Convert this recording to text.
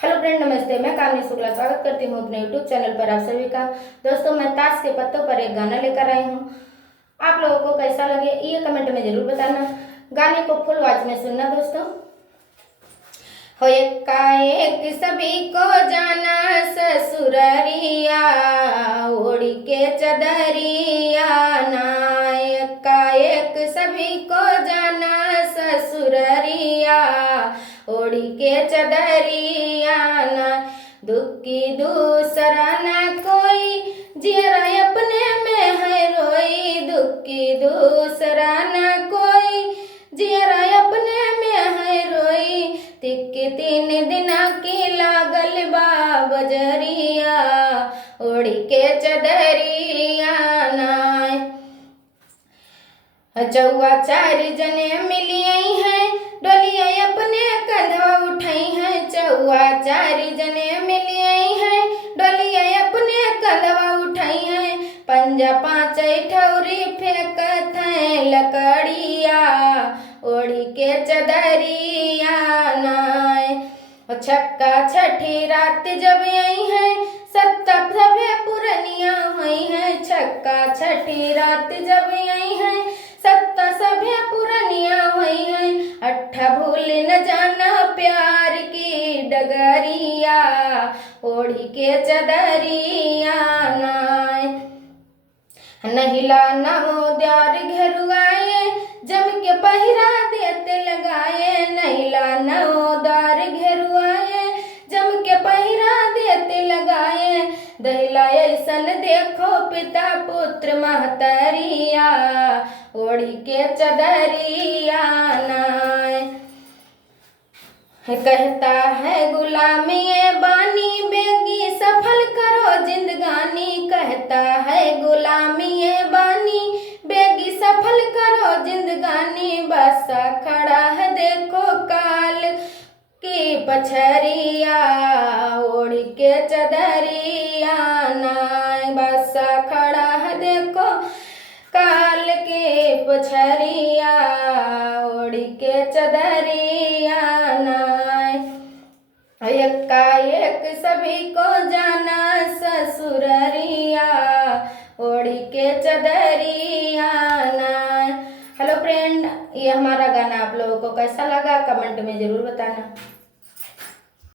Hello friend, नमस्ते। मैं कामनी शुक्ला स्वागत करती हूँ अपने यूट्यूब चैनल पर आप सभी का। दोस्तों, मैं ताश के पत्तों पर एक गाना लेकर आई हूँ। आप लोगों को कैसा लगे ये कमेंट में जरूर बताना। गाने को फुल आवाज में सुनना दोस्तों। हो एकाएक सभी को जाना ससुररिया, ओढ़ी के चदरिया ना। एकाएक सभी को जाना ससुररिया, ओढ़ी के चदरिया ना। दुख की दूसरा ना कोई, जियरा अपने में है रोई। दुख की दूसरा ना कोई, जियरा अपने में है रोई। तिक्की 3 दिन की लागल बा बजरिया, ओढ़ी के चदरिया ना। चौआ 4 जने मिलिए हैं, डोलिया अपने कंधवा उठाई हैं। चौआ 4 जने मिलिए हैं, डोलिया अपने कंधवा उठाई हैं। पंजा 5 ठौरी फेंकत हैं लकड़िया, ओढ़ी के चदरिया नाय। छक्का 6 रात जब आई है, 7 सभे पुरनिया हुई है। छक्का 6 रात जब आई है, 7 सभे पुरनिया हुई है। 8 भूल न जाना प्यार की डगरिया, ओढ़ी के चदरिया नाय। नहिला नमो द्यार घेरुआए, जम के पहिरा देते लगाए। नहिला नमो द्वार घेरुआए, जम के पहिरा देते लगाए। दहिला ऐसन देखो पिता पुत्र महतरिया, ओढ़ी के चदरिया नाय। कहता है गुलामी बानी, बेगी सफल करो जिंदगानी। कहता है गुलामी बानी, बेगी सफल करो जिंदगानी। बसा खड़ा है देखो काल की पछरिया, ओढ़ी के चदरिया नाय। बसा खड़ा है देखो काल के पछरिया, ओढ़ी के चदरिया नाय। एकाएक सभी को जाना ससुररिया, ओढ़ी के चदरिया नाय। हेलो फ्रेंड, ये हमारा गाना आप लोगों को कैसा लगा कमेंट में जरूर बताना।